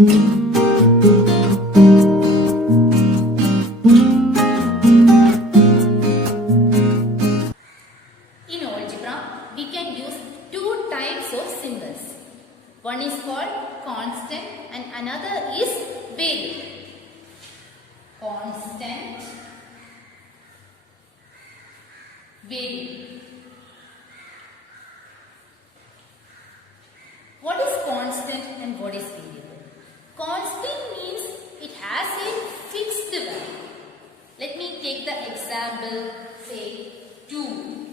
In algebra, we can use two types of symbols. One is called constant and another is variable. Constant, variable. What is constant and what is variable? Constant means it has a fixed value. Let me take the example, say 2,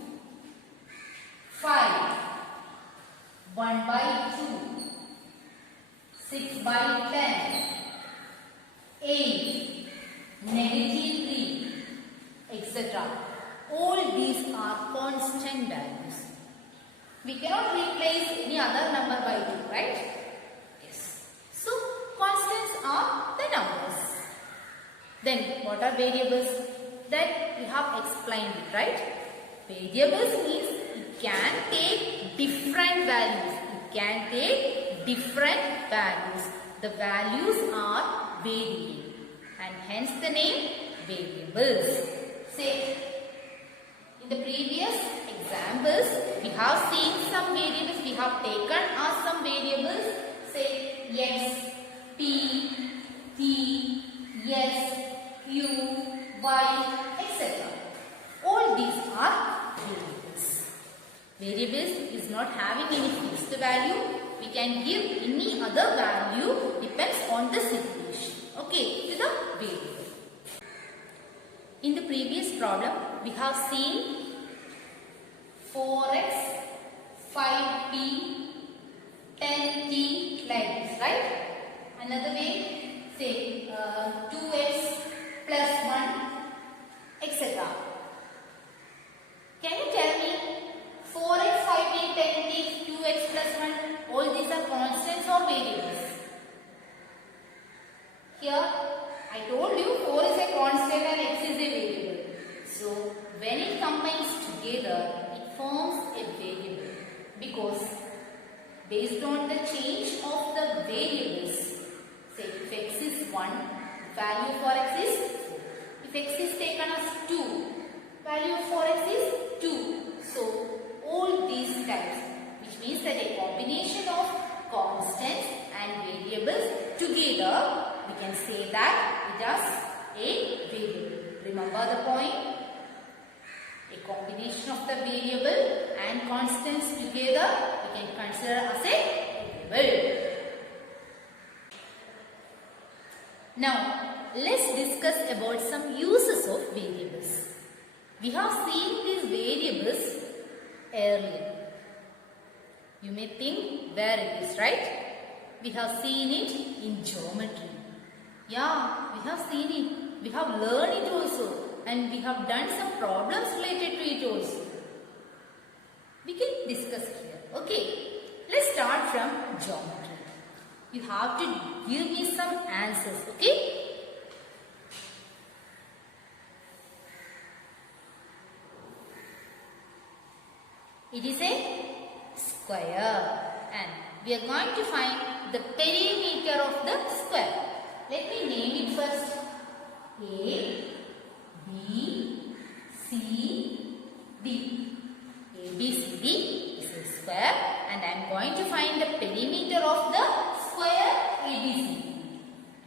5, 1 by 2, 6 by 10, 8, negative 3, etc. All these are constant values. We cannot replace any other number by 2, right? Yes. So, constants are the numbers. Then, what are variables? That we have explained it, right? Variables means it can take different values. It can take different values. The values are variable. And hence the name variables. Say, in the previous examples, we have seen some variables. We have taken as some variables. Say x, p, t, s, q, y, etc. All these are variables. Variables is not having any fixed value. We can give any other value, depends on the situation. Okay, to the variable. In the previous problem, we have seen 4x, 5p, 10t like this, right? Another way, say 2x plus 1, etc. Can you tell me 4x, 5p, 10t, 2x plus 1, all these are constants or variables? Here, I told you 4 is a constant and x is a variable. So, when it combines together, it forms a variable because based on the change of the variables, say if x is 1, value for x is 4. If x is taken as 2, value for x is 2. So, all these types, which means that a combination of constants and variables together, we can say that it is a variable. Remember the point? A combination of the variable and constants together, we can consider as a variable. Now, let's discuss about some uses of variables. We have seen these variables earlier. You may think where it is, right? We have seen it in geometry. Yeah, we have seen it. We have learned it also. And we have done some problems related to it also. We can discuss here. Okay, let's start from geometry. You have to give me some answers, okay? It is a square and we are going to find the perimeter of the square. Let me name it first. A, B, C, D. A, B, C, D is a square and I am going to find the perimeter of the square ABC.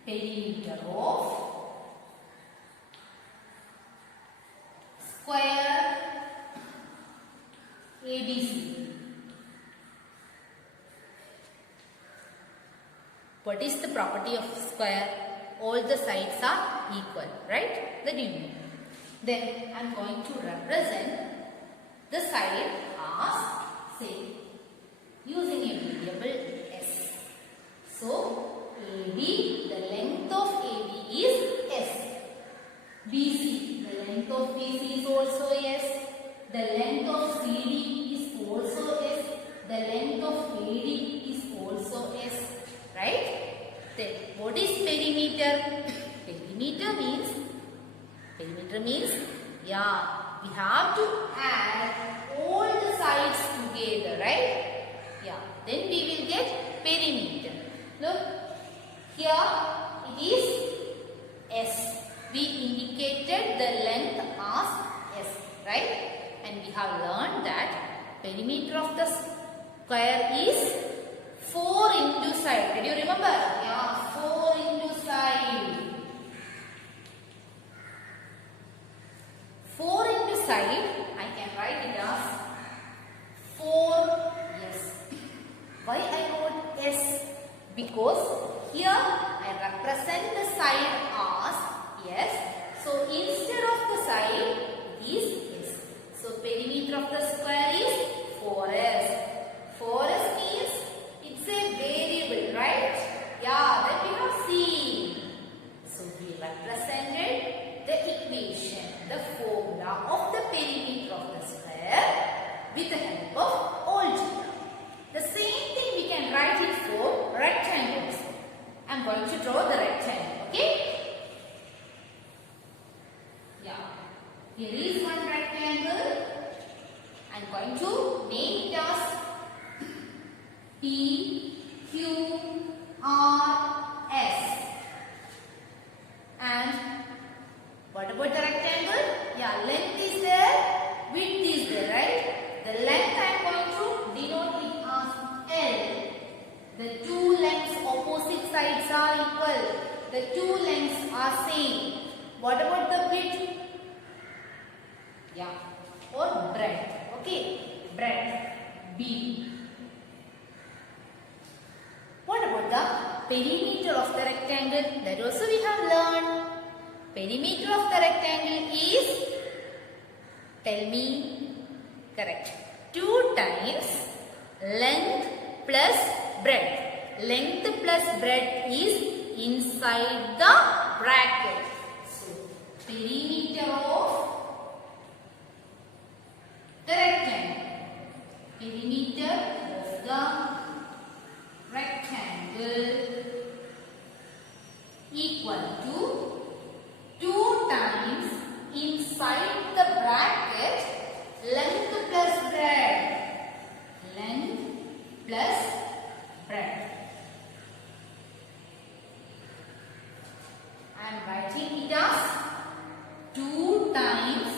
Perimeter of square ABC. What is the property of square? All the sides are equal, right? That you know. Then I am going to represent the side as, say, using a variable s. So, AB, the length of AB is s. BC, the length of BC is also s. The length of CD is also s. The length of AD is also s. Right? Then, what is perimeter? Perimeter means, yeah, we have to add all the sides together, right? Yeah, then we will get perimeter. Look, Here it is S. We indicated the length as S, right? And we have learned that perimeter of the square is 4 into side. Did you remember? Yeah, 4 into side. 4 into side, I can write it as 4S. Why I wrote S? Because here I represent the side as S. So instead of the side, it is S. So perimeter of the square is 4S. 4S means it's a variable, right? Yeah, that we have seen. So we represented the equation, the formula of the perimeter of the square with the help of algebra. The same thing we can write it for rectangles. I am going to draw the rectangle, okay? Yeah. Here is one rectangle. I am going to name it as P, Q, R, S. And what about the rectangle? Yeah, length is there, width is there, right? The length I am going to denote it as L. The two lengths opposite sides are equal. The two lengths are same. What about the width? Yeah, or breadth. Okay, breadth B. What about the perimeter of the rectangle? That also we have learned. Perimeter of the rectangle is, tell me, correct, 2 times length plus breadth. Length plus breadth is inside the bracket. So, perimeter of the rectangle. Perimeter of the rectangle equal to 2 times inside the bracket length plus breadth. Length plus breadth. I am writing it as 2 times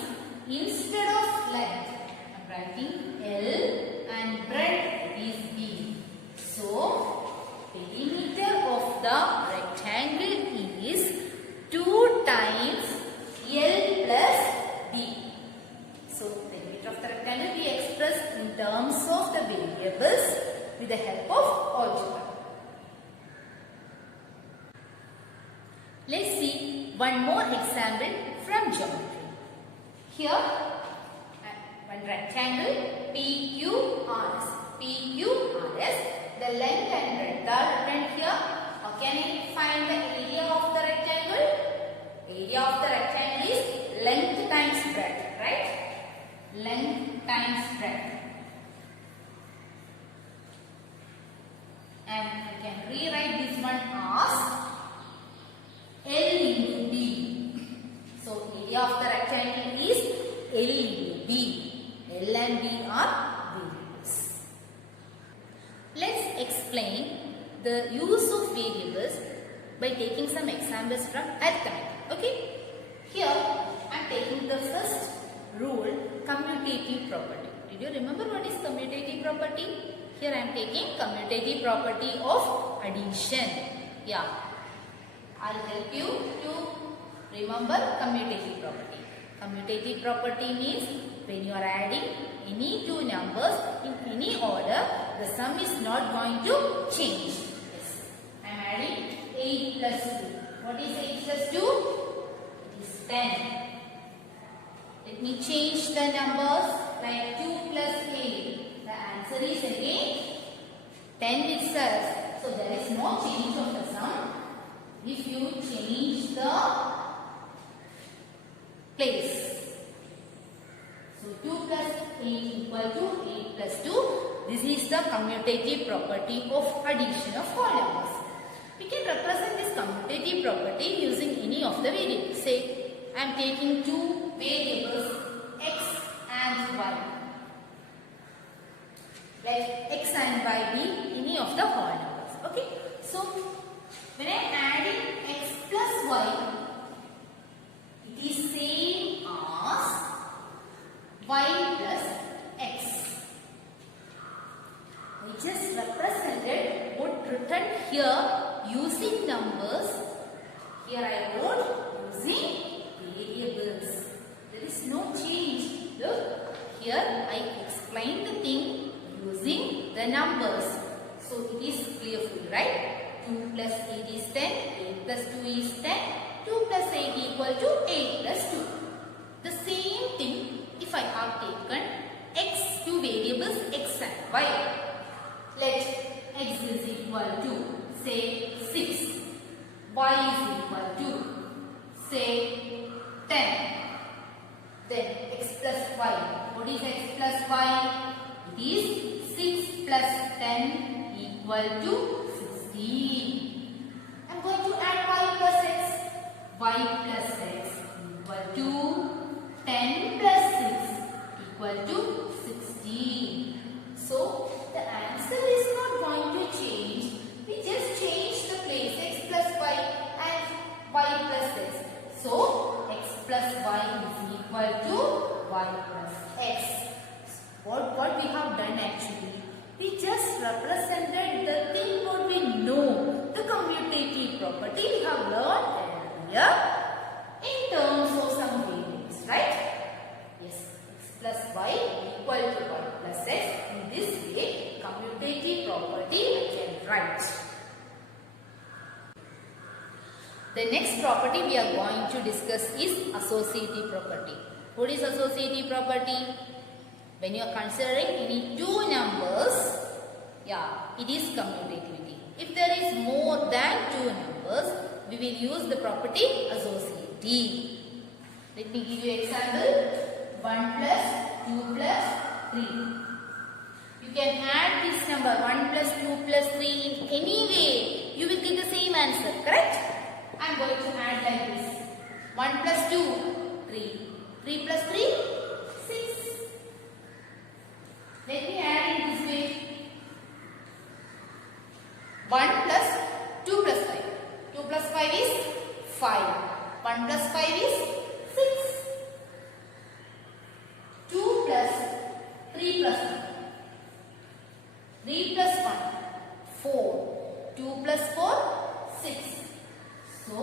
instead of length. I am writing L and breadth is B. So, perimeter of the rectangle is 2 times L plus B. So, perimeter of the rectangle we express in terms of the variables with the help of algebra. Let's see one more example from geometry. Here, one rectangle PQRS. PQRS, the length and breadth are written here. How can I find the area of the rectangle? Area of the rectangle is length times breadth, right? Length times breadth. And I can rewrite this one as L into B. So, area of the rectangle is L into B. L and B are variables. Let's explain the use of variables by taking some examples from arithmetic. Okay? Here, I am taking the first rule, commutative property. Did you remember what is commutative property? Here I am taking commutative property of addition. Yeah. I will help you to remember commutative property. Commutative property means when you are adding any two numbers in any order, the sum is not going to change. Yes. I am adding 8 plus 2. What is 8 plus 2? It is 10. Let me change the numbers like 2 plus 8. The answer is again 10 itself. So there is no change of the sum. If you change the place. So 2 plus 8 equal to 8 plus 2. This is the commutative property of addition of whole numbers. We can represent this commutative property using any of the variables. Say, I am taking two variables x and y. Let x and y be any of the whole numbers. Okay. So, When I add in x plus y, it is same as y plus x. I just represented what written here using numbers. Here I wrote using variables. There is no change. Look, here I explained the thing using the numbers. So it is clear for you, right? 2 plus 8 is 10, 8 plus 2 is 10, 2 plus 8 equal to 8 plus 2. The same thing if I have taken x to variables x and y. Let x is equal to say 6, y is equal to say 10. Then x plus y. What is x plus y? It is 6 plus 10 equal to 16. I am going to add y plus x. Y plus x equal to 10 plus 6 equal to 16. So the answer is not going to change. We just change the place x plus y and y plus x. So x plus y is equal to y plus x. What we have done actually, we just represented the thing what we know, the commutative property we have learned earlier in terms of some variables, right? Yes, x plus y equal to y plus x. In this way, commutative property we can write. The next property we are going to discuss is associative property. What is associative property? When you are considering any two numbers, it is commutativity. If there is more than two numbers, we will use the property associative. Let me give you example. 1 plus 2 plus 3. You can add this number 1 plus 2 plus 3 in any way. You will get the same answer, correct? I am going to add like this. 1 plus 2, 3. 3 plus 3, 6. Let me add in this way. 1 plus 2 plus 5. 2 plus 5 is 5. 1 plus 5 is 6. 2 plus 3 plus 1. 3 plus 1, 4. 2 plus 4, 6. So,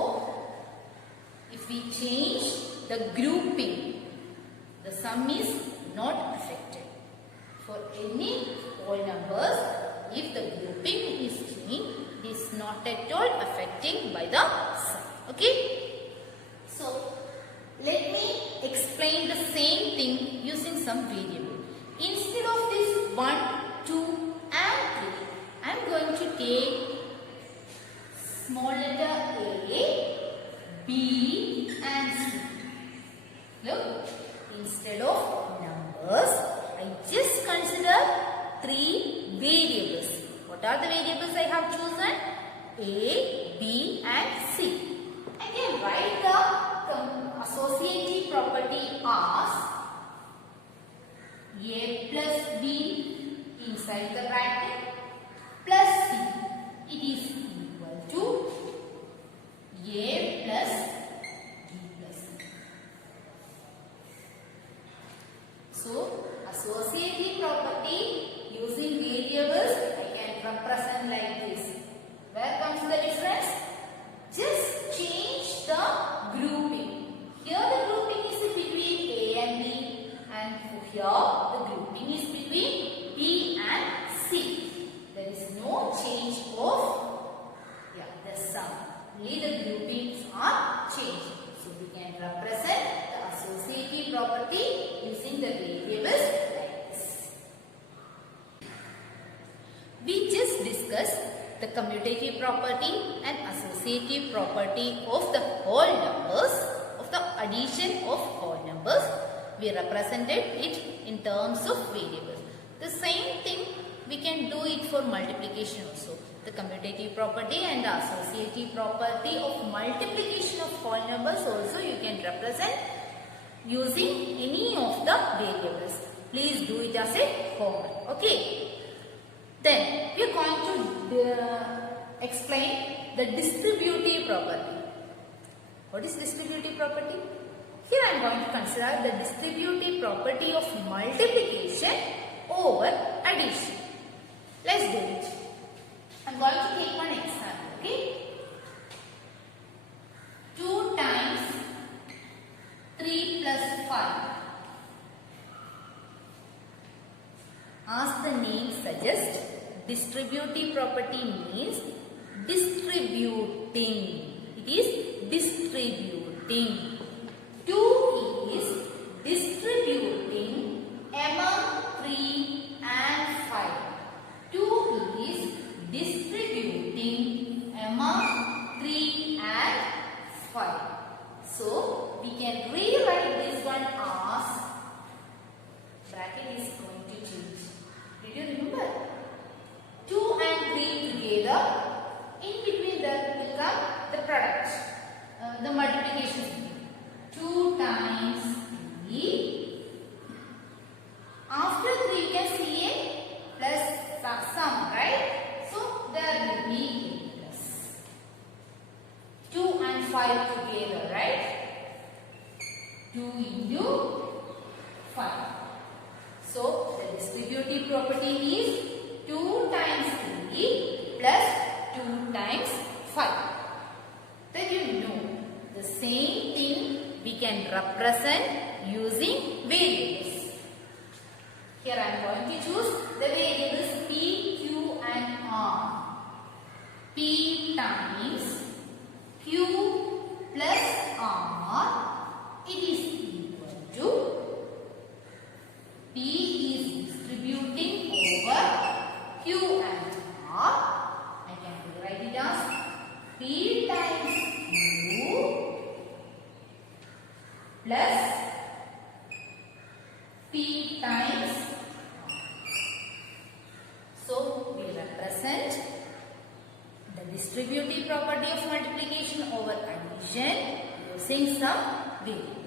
if we change the grouping, the sum is not affected. For any whole numbers, if the grouping is changed, it is not at all affecting by the sum. Okay? So, let me explain the same thing using some variable. Instead of this 1, 2 and 3, I am going to take small letter A, B and C. Look, instead of numbers, I just consider 3 variables. What are the variables I have chosen? A, B and C. I can write the associative property as A plus B inside the bracket plus C. It is equal to A plus B plus C. So, associative property using variables I can represent like this. Where comes the difference? Just change the grouping. Here the grouping is between A and B, and here the grouping is between B and C. There is no change of the sum. Only the groupings are changed. So we can represent the associative property using the variables like this. We just discussed the commutative property and associative property of the whole numbers, of the addition of whole numbers. We represented it in terms of variables. The same thing we can do it for multiplication also. The commutative property and the associative property of multiplication of whole numbers also you can represent using any of the variables. Please do it as a homework. Okay. Then we are going to explain the distributive property. What is distributive property? Here I am going to consider the distributive property of multiplication over addition. Let's do it. I am going to take one example. Okay. 2 times 3 plus 5. As the name suggests, distributive property means distributing. It is distributing. 2 is distributing among 3 and 5. 2 is distributing among 3 and 5. So, we can rewrite this one as bracket is going to change. Did you remember? 2 and 3 together, in between that will come the product, the multiplication symbol. 2 times 3. After 3 you can see a plus sum, right? So there will be a plus. 2 and 5 together, right? 2 into 5. So the distributive property is 2 times 3 plus 2 times 5. Then you know the same thing we can represent using variables. Here I am going to choose the variables P, Q and R. P times Q plus R, it is equal to P is distributing over Q and R. I can rewrite it as P times Q plus P times R. So, we represent the distributive property of multiplication over addition using some variables.